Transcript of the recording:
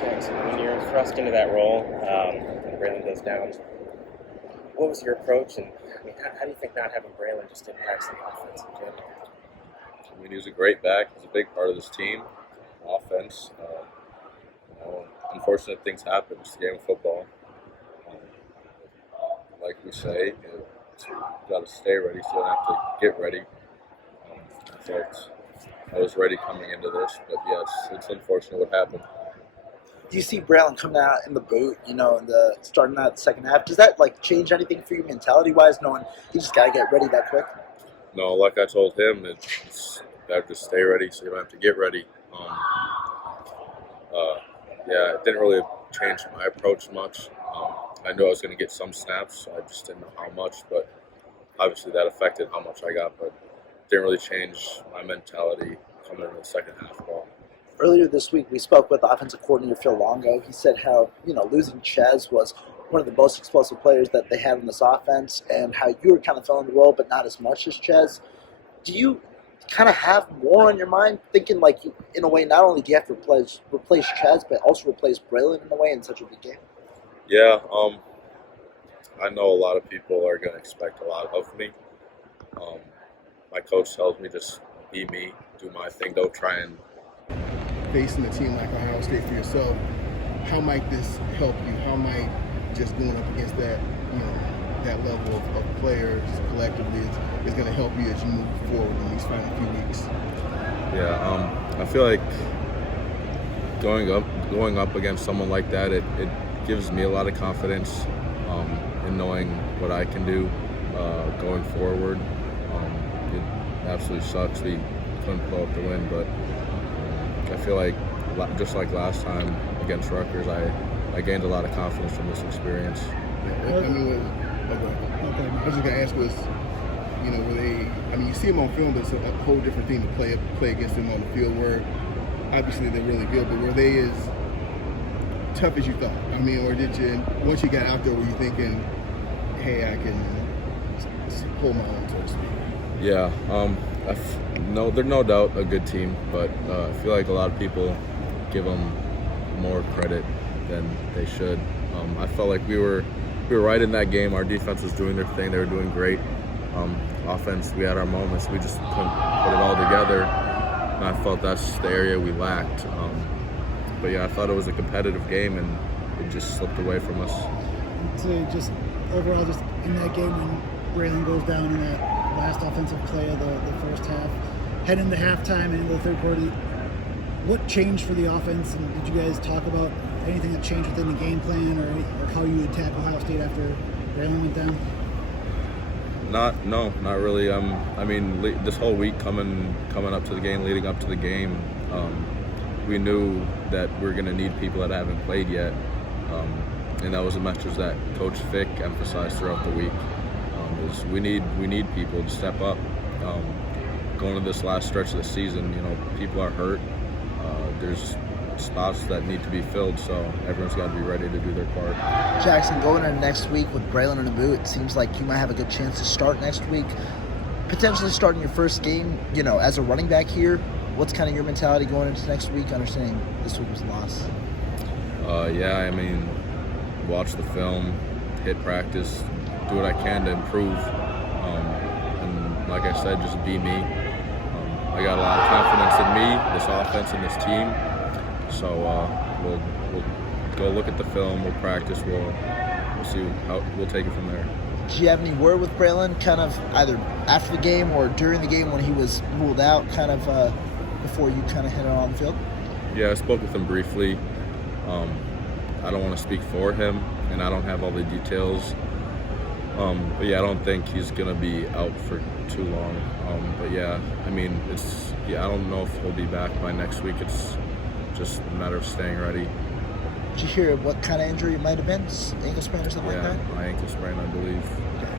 Jackson, when you're thrust into that role, and Braelon goes down, what was your approach, and how do you think not having Braelon just impacts the offense in general? I mean, he's a great back. He's a big part of this team, offense. Unfortunate things happen. It's the game of football. Um, like we say, you got to stay ready, so you don't have to get ready. I felt I was ready coming into this, but yes, it's unfortunate what happened. Do you see Braelon coming out in the boot, in the starting out the second half? Does that change anything for you mentality wise, knowing you just gotta get ready that quick? No, like I told him, it's better to stay ready, so you don't have to get ready. Yeah, it didn't really change my approach much. I knew I was going to get some snaps, so I just didn't know how much, but obviously that affected how much I got, but it didn't really change my mentality coming into the second half ball. Earlier this week, we spoke with offensive coordinator Phil Longo. He said how, losing Ches was one of the most explosive players that they had in this offense, and how you were kind of filling the role, but not as much as Ches. Do you kind of have more on your mind, thinking in a way, not only do you have to replace Ches, but also replace Braelon in a way in such a big game? Yeah, I know a lot of people are going to expect a lot of me. My coach tells me just be me, do my thing, don't try and facing a team like Ohio State for yourself. How might this help you? How might just going up against that, that level of players collectively is going to help you as you move forward in these final few weeks? Yeah, I feel like going up against someone like that, it gives me a lot of confidence in knowing what I can do going forward. It absolutely sucks we couldn't pull out the win, but I feel like just like last time against Rutgers, I gained a lot of confidence from this experience. I mean, I was just gonna ask was, were they? I mean, you see them on film, but it's a whole different thing to play against them on the field. Where obviously they're really good, but were they as tough as you thought? I mean, or did you, once you got out there, were you thinking, hey, I can hold my own, so to speak? Yeah, they're no doubt a good team, but I feel like a lot of people give them more credit than they should. I felt like we were right in that game. Our defense was doing their thing; they were doing great. Offense, we had our moments. We just couldn't put it all together, and I felt that's the area we lacked. But yeah, I thought it was a competitive game, and it just slipped away from us. So just overall, just in that game when Braelon goes down in that last offensive play of the first half, head into halftime and into the third quarter, what changed for the offense? And did you guys talk about anything that changed within the game plan, or how you would attack Ohio State after Braelon went down? Not really. I mean, this whole week coming up to the game, leading up to the game, we knew that we're going to need people that haven't played yet, and that was a message that Coach Fick emphasized throughout the week. Is we need people to step up. Going to this last stretch of the season, people are hurt. There's spots that need to be filled, so everyone's got to be ready to do their part. Jackson, going into next week with Braelon in the boot, it seems like you might have a good chance to start next week. Potentially starting your first game, as a running back here. What's kind of your mentality going into next week, understanding this week was a loss? Yeah, I mean, watch the film, hit practice, do what I can to improve. And like I said, just be me. I got a lot of confidence in me, this offense, and this team. So we'll go look at the film, we'll practice, we'll see we'll take it from there. Do you have any word with Braelon, kind of either after the game or during the game when he was ruled out, kind of before you kind of hit it on the field? Yeah, I spoke with him briefly. I don't want to speak for him, and I don't have all the details. But yeah, I don't think he's gonna be out for too long. But yeah, I mean, I don't know if he'll be back by next week. It's just a matter of staying ready. Did you hear what kind of injury it might have been? Ankle sprain or something like that? Yeah, my ankle sprain, I believe.